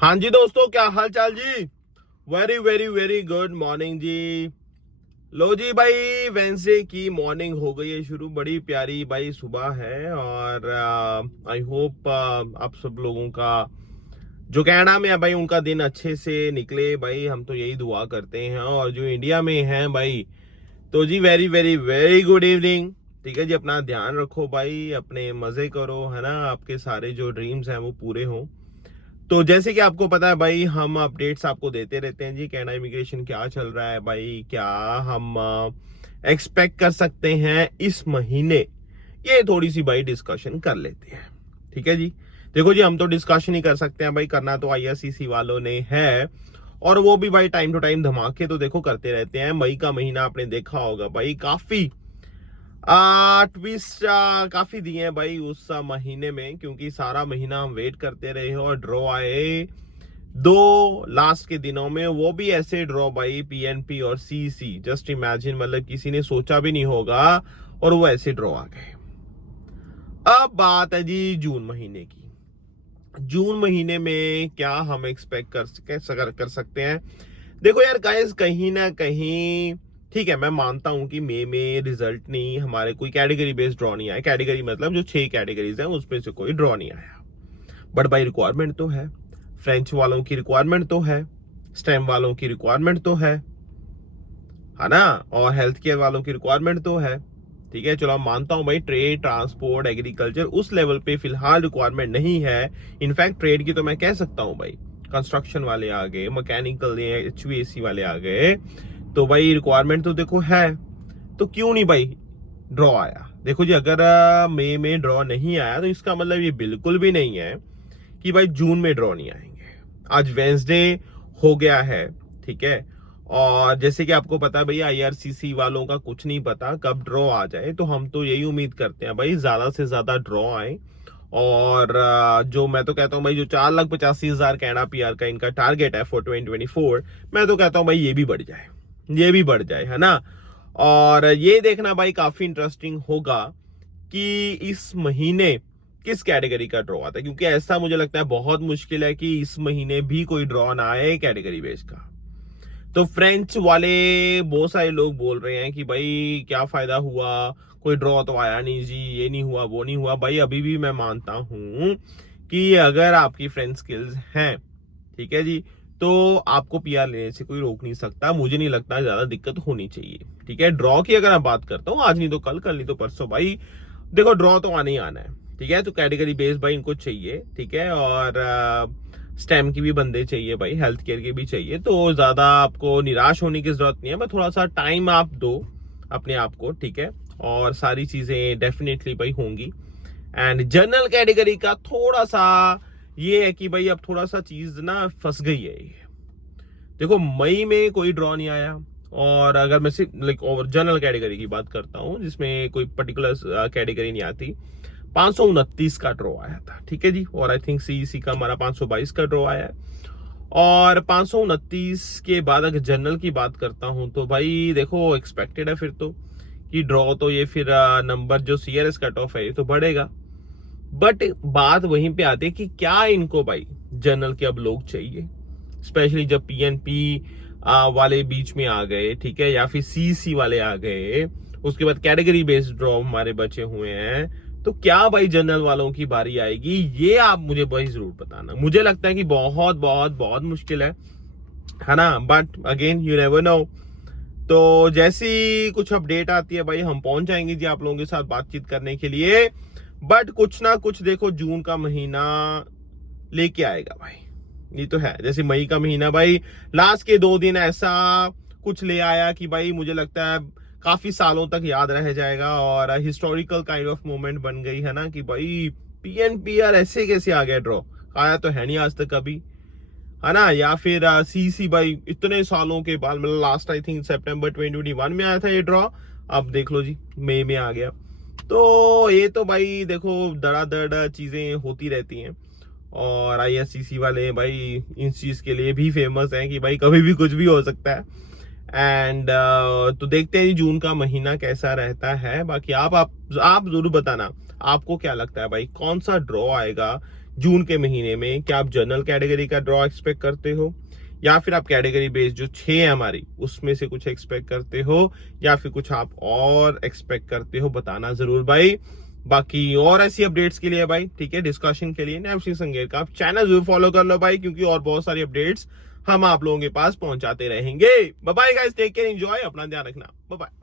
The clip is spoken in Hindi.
हाँ जी दोस्तों, क्या हाल चाल जी। Very very very good morning जी। लो जी भाई, वेंसडे की मॉर्निंग हो गई है शुरू। बड़ी प्यारी भाई सुबह है और आई होप आप सब लोगों का जो कनाडा में है भाई उनका दिन अच्छे से निकले भाई। हम तो यही दुआ करते हैं। और जो इंडिया में है भाई तो जी very very very good evening. ठीक है जी, अपना ध्यान रखो भाई, अपने मजे करो, है ना। आपके सारे जो ड्रीम्स हैं वो पूरे हों। तो जैसे कि आपको पता है भाई, हम अपडेट्स आपको देते रहते हैं जी। कनाडा इमिग्रेशन क्या चल रहा है भाई, क्या हम एक्सपेक्ट कर सकते हैं इस महीने, ये थोड़ी सी भाई डिस्कशन कर लेते हैं। ठीक है जी। देखो जी, हम तो डिस्कशन ही कर सकते हैं भाई, करना तो आईआरसीसी वालों ने है। और वो भी भाई टाइम टू टाइम धमाके तो देखो करते रहते हैं। मई का महीना आपने देखा होगा भाई, काफी ट्विस्ट काफी दिए हैं भाई उस महीने में, क्योंकि सारा महीना हम वेट करते रहे और ड्रॉ आए दो लास्ट के दिनों में। वो भी ऐसे ड्रॉ भाई, पीएनपी और सीसी, जस्ट इमेजिन, मतलब किसी ने सोचा भी नहीं होगा और वो ऐसे ड्रॉ आ गए। अब बात है जी जून महीने की। जून महीने में क्या हम एक्सपेक्ट कर सकते हैं। देखो यार गाइस, कहीं ना कहीं ठीक है, मैं मानता हूं कि मई में रिजल्ट नहीं, हमारे कोई कैटेगरी बेस्ड ड्रॉ नहीं आया। कैटेगरी मतलब जो 6 कैटेगरीज हैं उसमें से कोई ड्रॉ नहीं आया। बट भाई रिक्वायरमेंट तो है। फ्रेंच वालों की रिक्वायरमेंट तो है, स्टेम वालों की रिक्वायरमेंट तो है ना, और हेल्थ केयर वालों की रिक्वायरमेंट तो है। ठीक है, चलो मैं मानता हूं भाई ट्रेड, ट्रांसपोर्ट, एग्रीकल्चर उस लेवल पे फिलहाल रिक्वायरमेंट नहीं है। इनफैक्ट ट्रेड की तो मैं कह सकता हूं भाई, कंस्ट्रक्शन वाले आ गए, मैकेनिकल एचवीएसी वाले आ गए, तो भाई रिक्वायरमेंट तो देखो है। तो क्यों नहीं भाई ड्रॉ आया। देखो जी, अगर मई में ड्रॉ नहीं आया तो इसका मतलब ये बिल्कुल भी नहीं है कि भाई जून में ड्रॉ नहीं आएंगे। आज वेंसडे हो गया है, ठीक है। और जैसे कि आपको पता है भाई, आईआरसीसी वालों का कुछ नहीं पता कब ड्रॉ आ जाए। तो हम तो यही उम्मीद करते हैं भाई ज्यादा से ज्यादा ड्रॉ आए। और जो मैं तो कहता हूँ भाई, जो 4,85,000 कनाडा पीआर का इनका टारगेट है फॉर 2024, मैं तो कहता हूँ भाई ये भी बढ़ जाए, ये भी बढ़ जाए, है ना। और ये देखना भाई काफी इंटरेस्टिंग होगा कि इस महीने किस कैटेगरी का ड्रॉ आता है, क्योंकि ऐसा मुझे लगता है बहुत मुश्किल है कि इस महीने भी कोई ड्रॉ ना आए कैटेगरी बेस का। तो फ्रेंच वाले बहुत सारे लोग बोल रहे हैं कि भाई क्या फायदा हुआ, कोई ड्रॉ तो आया नहीं जी, ये नहीं हुआ वो नहीं हुआ। भाई अभी भी मैं मानता हूं कि अगर आपकी फ्रेंच स्किल्स हैं, ठीक है जी, तो आपको पीआर लेने से कोई रोक नहीं सकता। मुझे नहीं लगता ज्यादा दिक्कत होनी चाहिए। ठीक है, ड्रॉ की अगर मैं बात करता हूँ, आज नहीं तो कल नहीं तो परसों भाई देखो ड्रॉ तो आने ही आना है। ठीक है, तो कैटेगरी बेस भाई इनको चाहिए। ठीक है, और स्टेम की भी बंदे चाहिए भाई, हेल्थ केयर के भी चाहिए। तो ज्यादा आपको निराश होने की जरूरत नहीं है, बस थोड़ा सा टाइम आप दो अपने आप को। ठीक है, और सारी चीजें डेफिनेटली भाई होंगी। एंड जनरल कैटेगरी का थोड़ा सा ये है कि भाई अब थोड़ा सा चीज ना फंस गई है ये। देखो मई में कोई ड्रॉ नहीं आया, और अगर मैं सिर्फ लाइक ओवर जनरल कैटेगरी की बात करता हूं जिसमें कोई पर्टिकुलर कैटेगरी नहीं आती, 529 का ड्रॉ आया था। ठीक है जी, और आई थिंक सीईसी का हमारा 522 का ड्रॉ आया है। और 529 के बाद अगर जनरल की बात करता हूं तो भाई देखो एक्सपेक्टेड है फिर तो कि ड्रॉ तो ये फिर नंबर जो सीआरएस कट ऑफ है ये तो बढ़ेगा। बट बात वहीं पे आती है कि क्या इनको भाई जनरल के अब लोग चाहिए, स्पेशली जब पीएनपी वाले बीच में आ गए, ठीक है, या फिर सीसी वाले आ गए, उसके बाद कैटेगरी बेस्ड ड्रॉ हमारे बचे हुए हैं। तो क्या भाई जनरल वालों की बारी आएगी, ये आप मुझे भाई जरूर बताना। मुझे लगता है कि बहुत बहुत बहुत मुश्किल है ना, but again you never know. तो जैसी कुछ अपडेट आती है भाई हम पहुंच जाएंगे जी आप लोगों के साथ बातचीत करने के लिए। बट कुछ ना कुछ देखो जून का महीना लेके आएगा भाई, ये तो है। जैसे मई का महीना भाई लास्ट के 2 दिन ऐसा कुछ ले आया कि भाई मुझे लगता है काफी सालों तक याद रह जाएगा, और हिस्टोरिकल काइंड ऑफ मोमेंट बन गई है ना कि भाई पीएनपीआर ऐसे कैसे आ गया ड्रॉ, आया तो है नहीं आज तक कभी, है ना। या फिर सीसी भाई इतने सालों के बाद, मतलब लास्ट आई थिंक सितंबर 2021 में आया था ये ड्रॉ, अब देख लो जी मई में आ गया। तो ये तो भाई देखो धड़ाधड़ चीजें होती रहती हैं। और आईआरसीसी वाले भाई इस चीज के लिए भी फेमस हैं कि भाई कभी भी कुछ भी हो सकता है। एंड तो देखते हैं जून का महीना कैसा रहता है। बाकी आप जरूर बताना आपको क्या लगता है भाई, कौन सा ड्रॉ आएगा, जून के महीने में, क्या आप जनरल कैटेगरी का ड्रॉ एक्सपेक्ट करते हो, या फिर आप कैटेगरी बेस्ड जो 6 है हमारी उसमें से कुछ एक्सपेक्ट करते हो, या फिर कुछ आप और एक्सपेक्ट करते हो, बताना जरूर भाई। बाकी और ऐसी अपडेट्स के लिए भाई, ठीक है, डिस्कशन के लिए नैपसी संगेर का आप चैनल जरूर फॉलो कर लो भाई, क्योंकि और बहुत सारी अपडेट्स हम आप लोगों के पास पहुंचाते रहेंगे। Bye bye guys, take care, enjoy, अपना ध्यान रखना, बाय बाय।